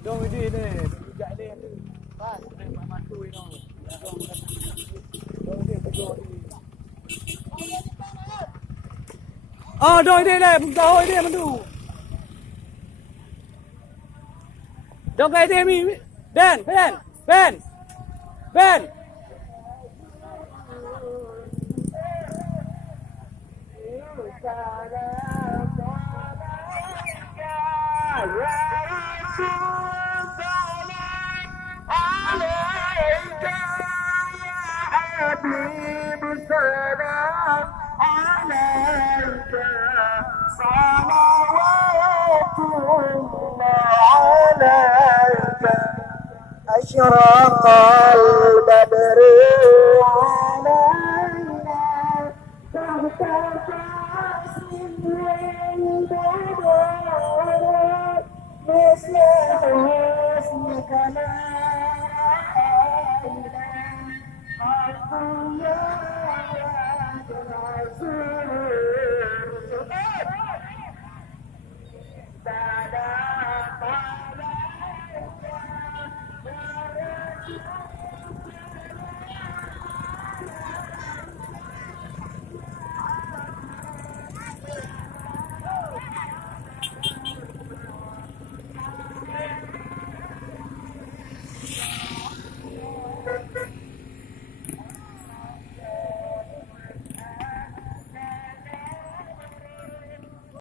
Dong ini deh, bijak dia tu. Pas mak matu ini. Dong ini tegur ni. Oh, dong ini deh, buka ini mandu. Dong kai dia mi. Ben. أشرق البدر علينا تحت حسن البدر مثل حسنك لا إله إلا أنت